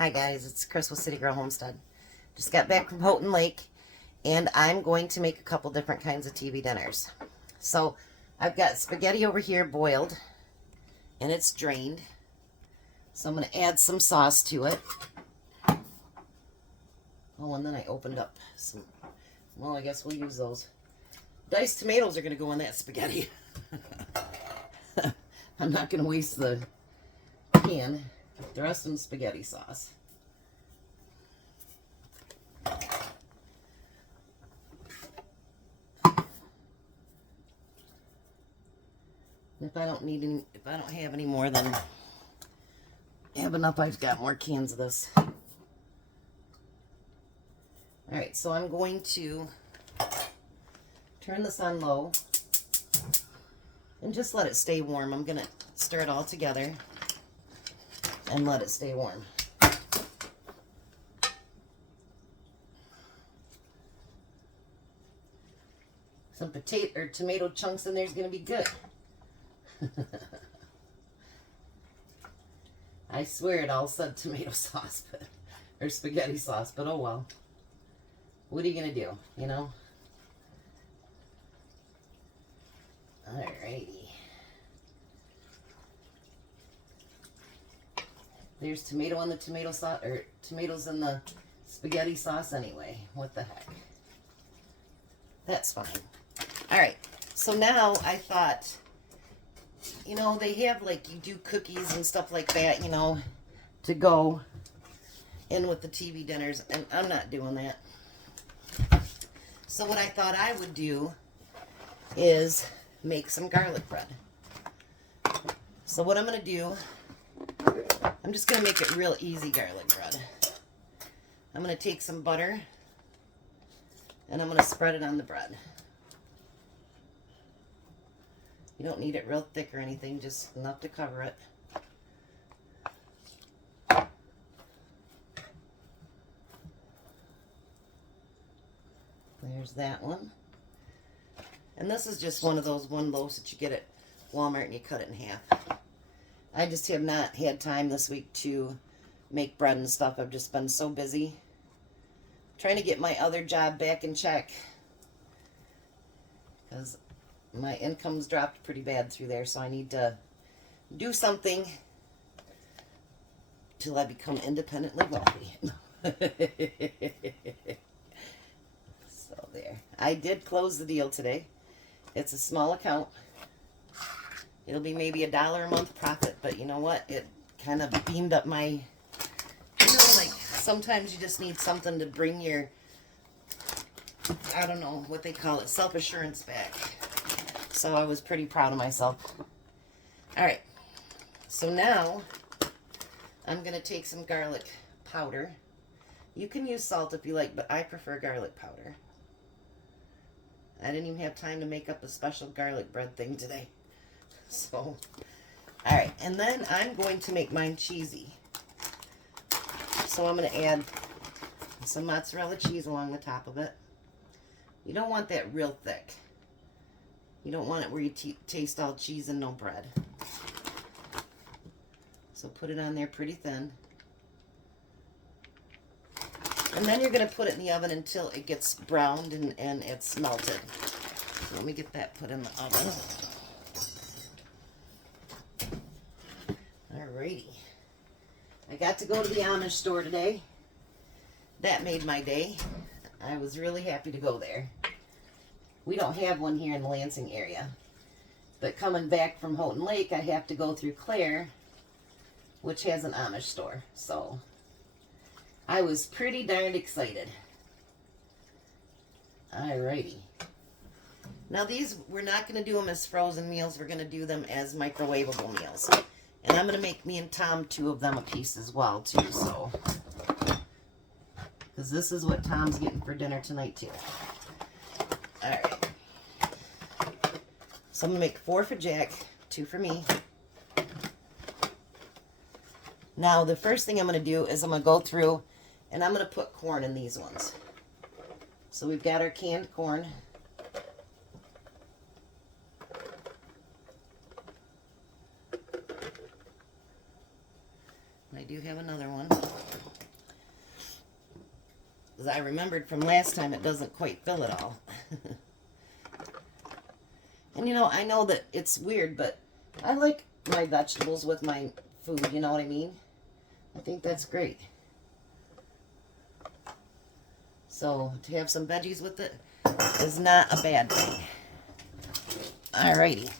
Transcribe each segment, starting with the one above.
Hi guys, it's Chris with City Girl Homestead. Just got back from Houghton Lake and I'm going to make a couple different kinds of TV dinners. So I've got spaghetti over here boiled and it's drained. So I'm going to add some sauce to it. Oh, and then I opened up some, well, I guess we'll use those. Diced tomatoes are going to go in that spaghetti. I'm not going to waste the can. The rest of them spaghetti sauce. If I don't need any, if I don't have any more than have enough, I've got more cans of this. Alright, so I'm going to turn this on low and just let it stay warm. I'm going to stir it all together and let it stay warm. Some potato or tomato chunks in there is going to be good. I swear it all said tomato sauce, but, or spaghetti sauce, but oh well. What are you going to do, you know? Alrighty. There's tomato in the tomato sauce, or tomatoes in the spaghetti sauce anyway. What the heck? That's fine. Alright, so now I thought, you know, they have like, you do cookies and stuff like that, you know, to go in with the TV dinners, and I'm not doing that. So what I thought I would do is make some garlic bread. So what I'm going to do, I'm just going to make it real easy garlic bread. I'm going to take some butter and I'm going to spread it on the bread. You don't need it real thick or anything, just enough to cover it. There's that one. And this is just one of those one loaves that you get at Walmart and you cut it in half. I just have not had time this week to make bread and stuff. I've just been so busy trying to get my other job back in check, because my income's dropped pretty bad through there, so I need to do something till I become independently wealthy. So there. I did close the deal today. It's a small account. It'll be maybe $1 a month profit, but you know what? It kind of beamed up my, you know, like sometimes you just need something to bring your, I don't know what they call it, self-assurance back. So I was pretty proud of myself. Alright, so now I'm going to take some garlic powder. You can use salt if you like, but I prefer garlic powder. I didn't even have time to make up a special garlic bread thing today. So, alright, and then I'm going to make mine cheesy. So I'm going to add some mozzarella cheese along the top of it. You don't want that real thick. You don't want it where you taste all cheese and no bread. So put it on there pretty thin. And then you're going to put it in the oven until it gets browned and it's melted. So let me get that put in the oven. Alrighty. I got to go to the Amish store today. That made my day. I was really happy to go there. We don't have one here in the Lansing area. But coming back from Houghton Lake, I have to go through Clare, which has an Amish store. So I was pretty darn excited. Alrighty. Now these, we're not going to do them as frozen meals. We're going to do them as microwavable meals. And I'm going to make me and Tom 2 of them a piece as well, too. So, because this is what Tom's getting for dinner tonight, too. Alright. So I'm going to make 4 for Jack, 2 for me. Now, the first thing I'm going to do is I'm going to go through and I'm going to put corn in these ones. So we've got our canned corn. I do have another one. Because I remembered from last time it doesn't quite fill it all. And you know, I know that it's weird, but I like my vegetables with my food, you know what I mean? I think that's great. So to have some veggies with it is not a bad thing. Alrighty.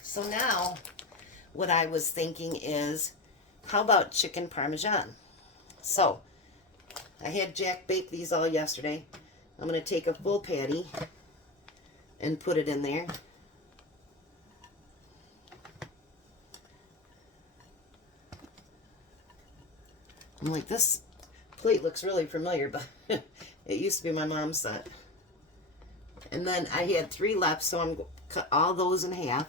So now what I was thinking is, how about chicken parmesan? So I had Jack bake these all yesterday. I'm going to take a full patty and put it in there. I'm like, this plate looks really familiar, but it used to be my mom's set. And then I had 3 left, so I'm going to cut all those in half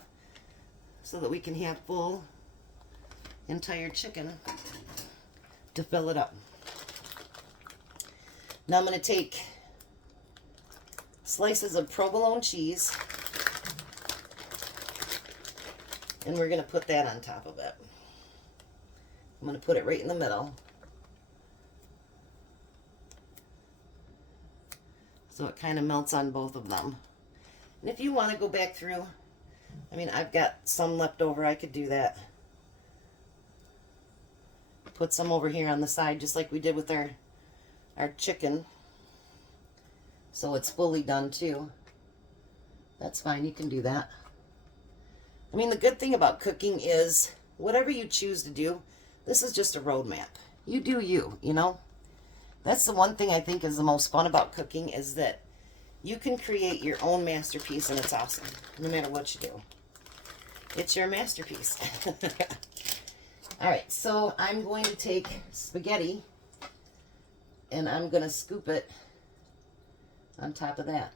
so that we can have full entire chicken to fill it up. Now I'm going to take slices of provolone cheese and we're going to put that on top of it. I'm going to put it right in the middle. So it kind of melts on both of them. And if you want to go back through, I mean, I've got some left over, I could do that. Put some over here on the side, just like we did with our chicken. So it's fully done too. That's fine, you can do that. I mean, the good thing about cooking is, whatever you choose to do, this is just a roadmap. You do you, you know? That's the one thing I think is the most fun about cooking, is that you can create your own masterpiece, and it's awesome, no matter what you do. It's your masterpiece. Alright, so I'm going to take spaghetti, and I'm going to scoop it on top of that.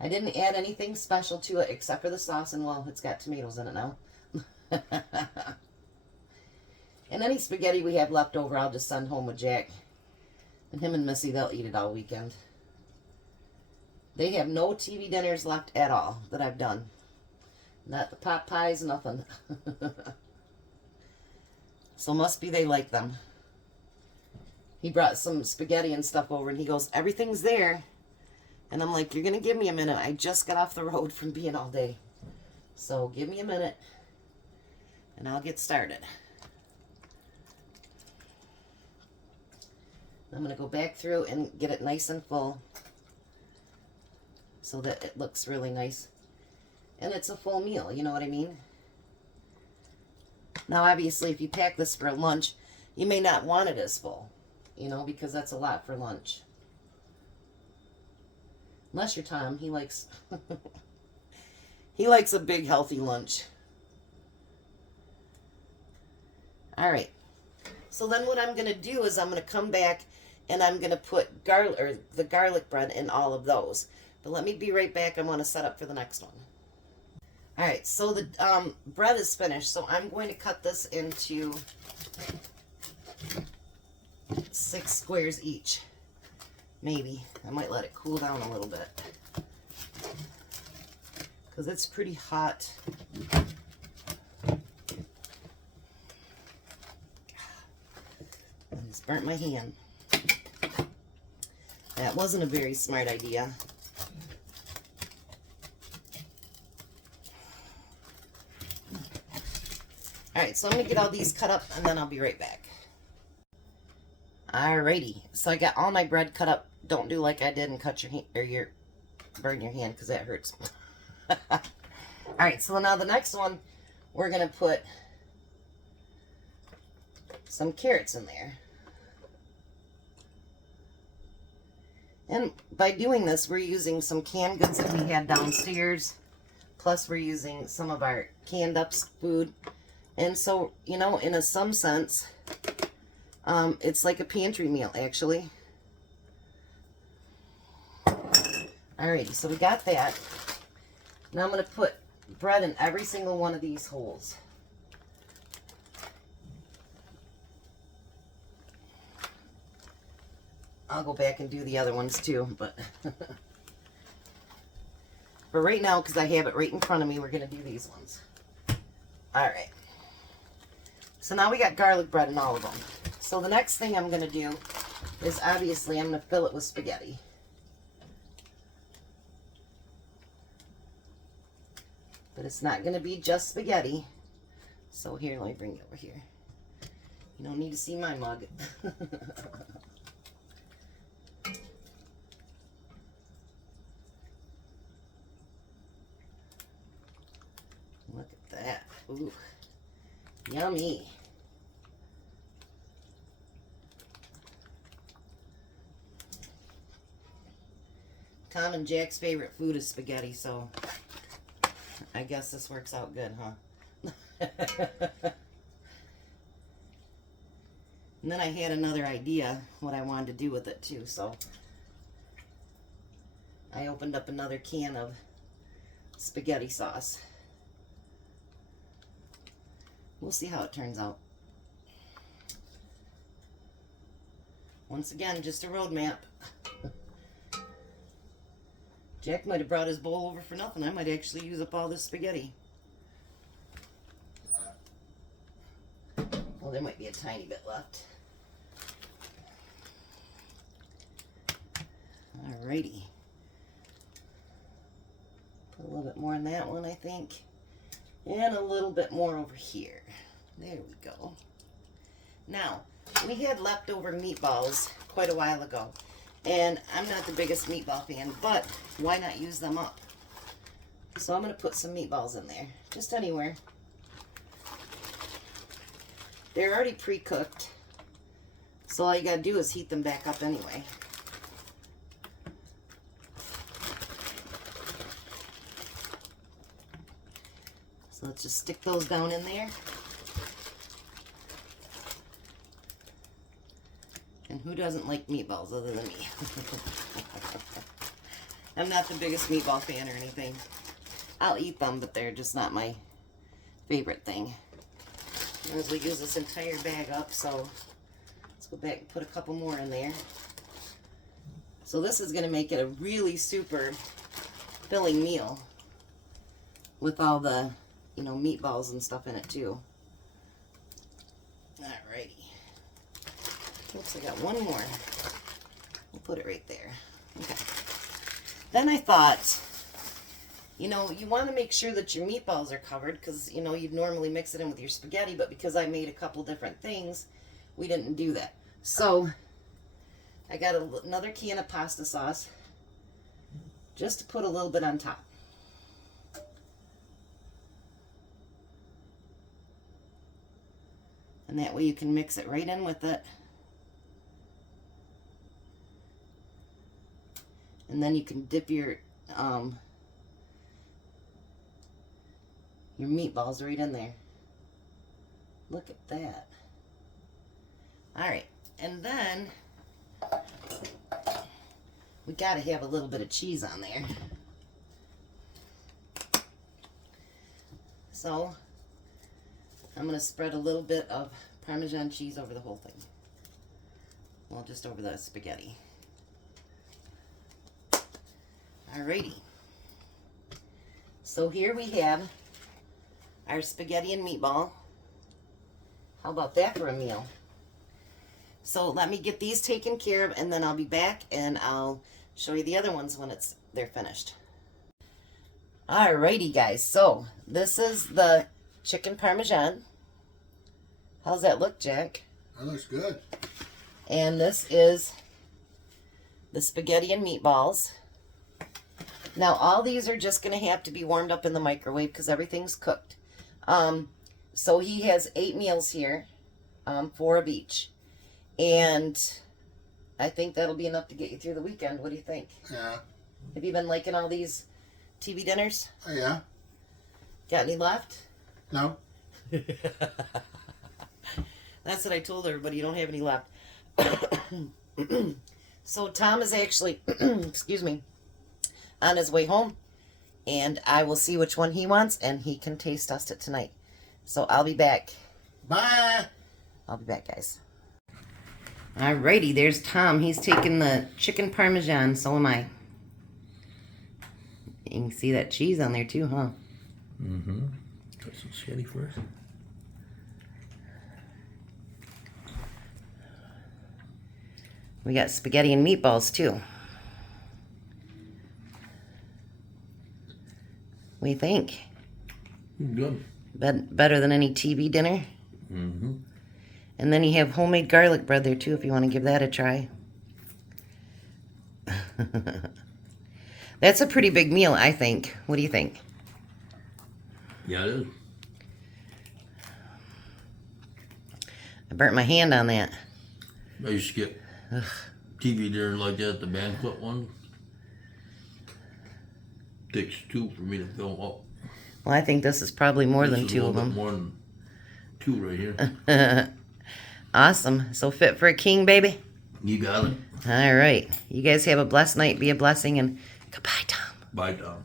I didn't add anything special to it except for the sauce, and well, it's got tomatoes in it now. And any spaghetti we have left over, I'll just send home with Jack. And him and Missy, they'll eat it all weekend. They have no TV dinners left at all that I've done. Not the pot pies, nothing. So must be they like them. He brought some spaghetti and stuff over, and he goes, everything's there. And I'm like, you're going to give me a minute. I just got off the road from being all day. So give me a minute, and I'll get started. I'm going to go back through and get it nice and full so that it looks really nice. And it's a full meal, you know what I mean? Now, obviously, if you pack this for lunch, you may not want it as full, you know, because that's a lot for lunch. Unless you're Tom, he likes he likes a big healthy lunch. All right. So then what I'm going to do is I'm going to come back and I'm going to put the garlic bread in all of those. But let me be right back. I want to set up for the next one. All right, so the bread is finished. So I'm going to cut this into 6 squares each. Maybe. I might let it cool down a little bit, because it's pretty hot. I just burnt my hand. That wasn't a very smart idea. Alright, so I'm going to get all these cut up, and then I'll be right back. Alrighty, so I got all my bread cut up. Don't do like I did and cut your hand, or burn your hand, because that hurts. Alright, so now the next one, we're going to put some carrots in there. And by doing this, we're using some canned goods that we had downstairs. Plus, we're using some of our canned up food. And so, you know, in some sense, it's like a pantry meal, actually. Alrighty, so we got that. Now I'm going to put bread in every single one of these holes. I'll go back and do the other ones too, but for right now, because I have it right in front of me, we're going to do these ones. Alright. So now we got garlic bread in all of them. So the next thing I'm going to do is obviously I'm going to fill it with spaghetti. But it's not going to be just spaghetti. So here, let me bring you over here. You don't need to see my mug. Look at that. Ooh. Yummy. Tom and Jack's favorite food is spaghetti, so I guess this works out good, huh? And then I had another idea what I wanted to do with it too, so I opened up another can of spaghetti sauce. We'll see how it turns out. Once again, just a roadmap. Jack might have brought his bowl over for nothing. I might actually use up all this spaghetti. Well, there might be a tiny bit left. Alrighty. Put a little bit more in that one, I think. And a little bit more over here. There we go. Now, we had leftover meatballs quite a while ago. And I'm not the biggest meatball fan, but why not use them up? So I'm going to put some meatballs in there. Just anywhere. They're already pre-cooked. So all you got to do is heat them back up anyway. So let's just stick those down in there. And who doesn't like meatballs other than me? I'm not the biggest meatball fan or anything. I'll eat them, but they're just not my favorite thing. As we use this entire bag up, so let's go back and put a couple more in there. So this is going to make it a really super filling meal with all the, you know, meatballs and stuff in it too. Alrighty. Oops, I got one more. We'll put it right there. Okay. Then I thought, you know, you want to make sure that your meatballs are covered because, you know, you'd normally mix it in with your spaghetti, but because I made a couple different things, we didn't do that. So I got another can of pasta sauce just to put a little bit on top. And that way you can mix it right in with it. And then you can dip your meatballs right in there. Look at that. All right, and then we got to have a little bit of cheese on there. So I'm going to spread a little bit of Parmesan cheese over the whole thing. Well, just over the spaghetti. Alrighty. So here we have our spaghetti and meatball. How about that for a meal? So let me get these taken care of and then I'll be back and I'll show you the other ones when they're finished. Alrighty guys, so this is the chicken Parmesan. How's that look, Jack? That looks good. And this is the spaghetti and meatballs. Now, all these are just going to have to be warmed up in the microwave because everything's cooked. So he has 8 meals here, 4 of each. And I think that'll be enough to get you through the weekend. What do you think? Yeah. Have you been liking all these TV dinners? Oh, yeah. Got any left? No. That's what I told everybody. You don't have any left. So Tom is actually, excuse me, on his way home. And I will see which one he wants, and he can taste test it tonight. So I'll be back. Bye. I'll be back, guys. Alrighty, there's Tom. He's taking the chicken Parmesan. So am I. You can see that cheese on there too, huh? Mm-hmm. Put some spaghetti first. We got spaghetti and meatballs too. What do you think? Good. Better than any TV dinner? Mm-hmm. And then you have homemade garlic bread there too if you want to give that a try. That's a pretty big meal, I think. What do you think? Yeah, it is. I burnt my hand on that. I used to get TV dinner like that, the banquet one. Takes two for me to fill up. Well, I think this is probably more This than is a two little of bit them. More than two right here. Awesome. So fit for a king, baby? You got it. All right. You guys have a blessed night. Be a blessing. And goodbye, Tom. Bye, Tom.